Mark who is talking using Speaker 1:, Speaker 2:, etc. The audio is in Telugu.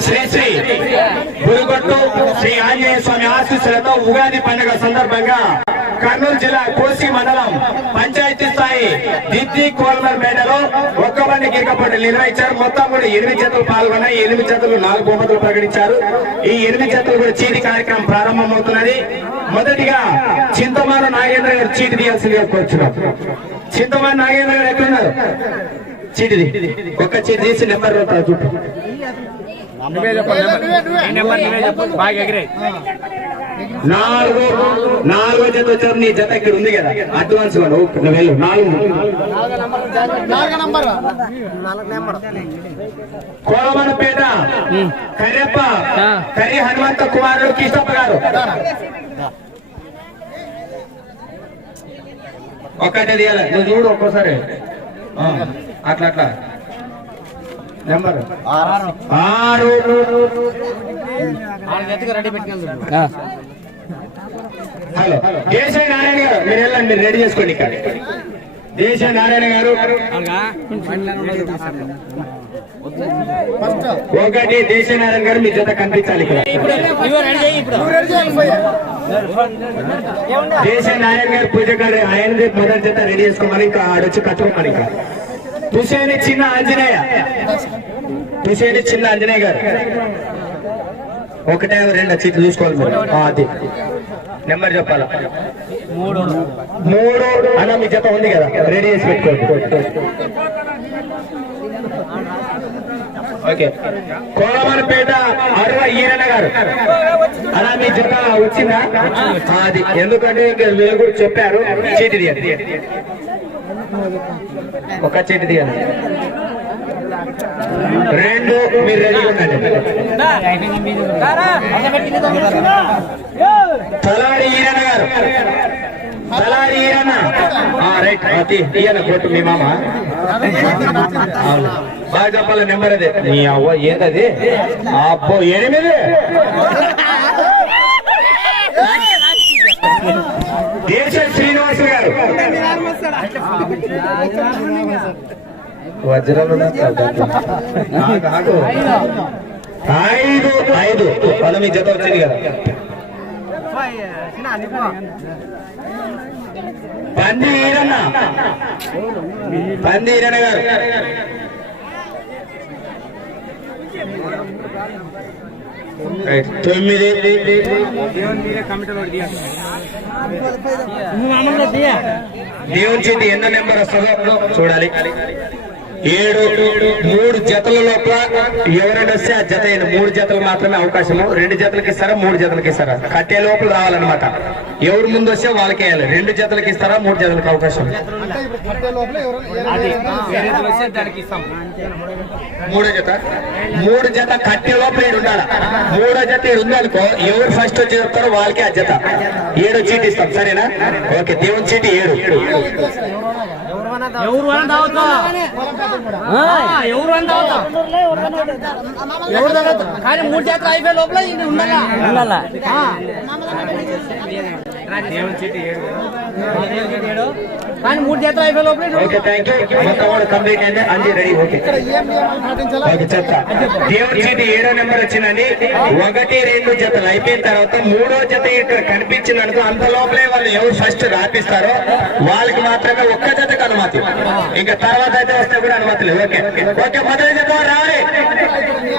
Speaker 1: శ్రీ శ్రీ గురుగొట్టు శ్రీ ఆంజనేయ స్వామి ఆశీస్సులతో ఉగాది పండుగ సందర్భంగా కర్నూలు జిల్లా కోసి మండలం పంచాయతీ స్థాయి దిద్ది కోల్మర్ మేడలో ఒక్క బండి గిరికపోటీ నిర్వహించారు. మొత్తం కూడా ఎనిమిది జతలు పాల్గొన్నాయి. ఎనిమిది జతలు నాలుగు బహుమతులు ప్రకటించారు. ఈ ఎనిమిది జతలు కూడా చీటి కార్యక్రమం ప్రారంభమవుతున్నది. మొదటిగా చింతమాన నాగేంద్ర గారు చీటి తీయాల్సిందిగా కోరుచున్నాం. చింతమాన నాగేంద్ర గారు ఎక్కడున్నారు? చీటిది ఒక్క చీటి తీసి నెంబర్ చూపు.
Speaker 2: బాగా ఎగిరే
Speaker 1: నాలుగు నాలుగో జత వచ్చారు నీ జత ఇక్కడ ఉంది కదా. అడ్వాన్స్ నువ్వు వెళ్ళు. నాలుగు. కోలమనపేట కర్రెప్ప కర్రి హనుమంత కుమారుడు కృష్ణప్ప గారు. ఒక్కటే తీయాలి. నువ్వు చూడు ఒక్కోసారి. అట్లా అట్లా. నెంబర్. ఆరు.
Speaker 2: రెడీ పెట్టుకుంది
Speaker 1: హలో. దేశ నారాయణ గారు మీరు వెళ్ళండి మీరు రెడీ చేసుకోండి ఇక్కడ. దేశ నారాయణ గారు. ఒకటి దేశ నారాయణ గారు మీ జత కనిపించాలి ఇక్కడ. దేశ నారాయణ గారు పూజ గారు ఆయన మొదటి జత రెడీ చేసుకోమని ఇంకా ఆడొచ్చి కట్టుకోమని ఇక్కడ తుసేని చిన్న ఆంజనేయ. తుసేని చిన్న ఆంజనేయ గారు. ఒకటే రెండు చీట్లు చూసుకోవాలి అది. నెంబర్ చెప్పాలా? మూడు. మూడు. అన్న మీ జత ఉంది కదా. రెడీ చేసి పెట్టుకోండి. ఓకే. కోలమనపేట అరవై ఈరన్న గారు. అలా మీ జత వచ్చిందా? అది ఎందుకంటే ఇంకా వీళ్ళు కూడా చెప్పారు. చీటి తీయండి. ఒక చీటి తీయండి. రెండు మీరు రెడీ ఉండండి. తలారి ఈరన్న గారు. తలారి ఈరన్న. రైట్ అతి కొట్టు మీ మామ. బాగా చెప్పాలి నెంబర్ అదే. నీ అవ్వ ఏంటది అబ్బో ఎనిమిది. దేశ శ్రీనివాస్ గారు. వజ్రాలు ఐదు ఐదు. వాళ్ళ మీ జత వచ్చింది కదా. పంది ఈరన్న పంది ఈరన్న గారు. తొమ్మిది దేవుని చేతి ఎన్నో నెంబర్ వస్తుందో చూడాలి ఏడు మూడు జతల లోపల ఎవరైనా వస్తే ఆ జత మూడు జతలు మాత్రమే అవకాశము. రెండు జతలకి ఇస్తారా మూడు జతలకి ఇస్తారా? కట్టే లోపల రావాలన్నమాట. ఎవరు ముందు వస్తే వాళ్ళకి వేయాలి. రెండు జతలకి ఇస్తారా మూడు జతలకి అవకాశం మూడో జత. మూడు జత కట్టే లోపల ఏడు ఉండాలి. మూడో జత ఉందనుకో ఎవరు ఫస్ట్ వచ్చి చెప్తారో వాళ్ళకి ఆ జత. ఏడు చీటి ఇస్తాం. సరేనా? ఓకే దేవుని చీటి ఏడు.
Speaker 2: ఎవరు అని తాగుతా ఎవరు అని తాగుతా ఎవరు తాగుతా కానీ మూడు జాతర అయిపోయే లోపల ఇది ఉండాలా? ఉండాలా? కానీ మూడు అయిపోయే లోపల
Speaker 1: దేవుడి చీటి ఏడో నెంబర్ వచ్చిందండి. ఒకటి రెండు జతలు అయిపోయిన తర్వాత మూడో జత ఇక్కడ కనిపించింది అనుకో అంత లోపలే వాళ్ళు ఎవరు ఫస్ట్ రాపిస్తారో వాళ్ళకి మాత్రమే ఒక్క జతకు అనుమతి. ఇంకా తర్వాత అయితే వస్తే కూడా అనుమతి లేదు. ఓకే. ఓకే మొదటి జత రావాలి.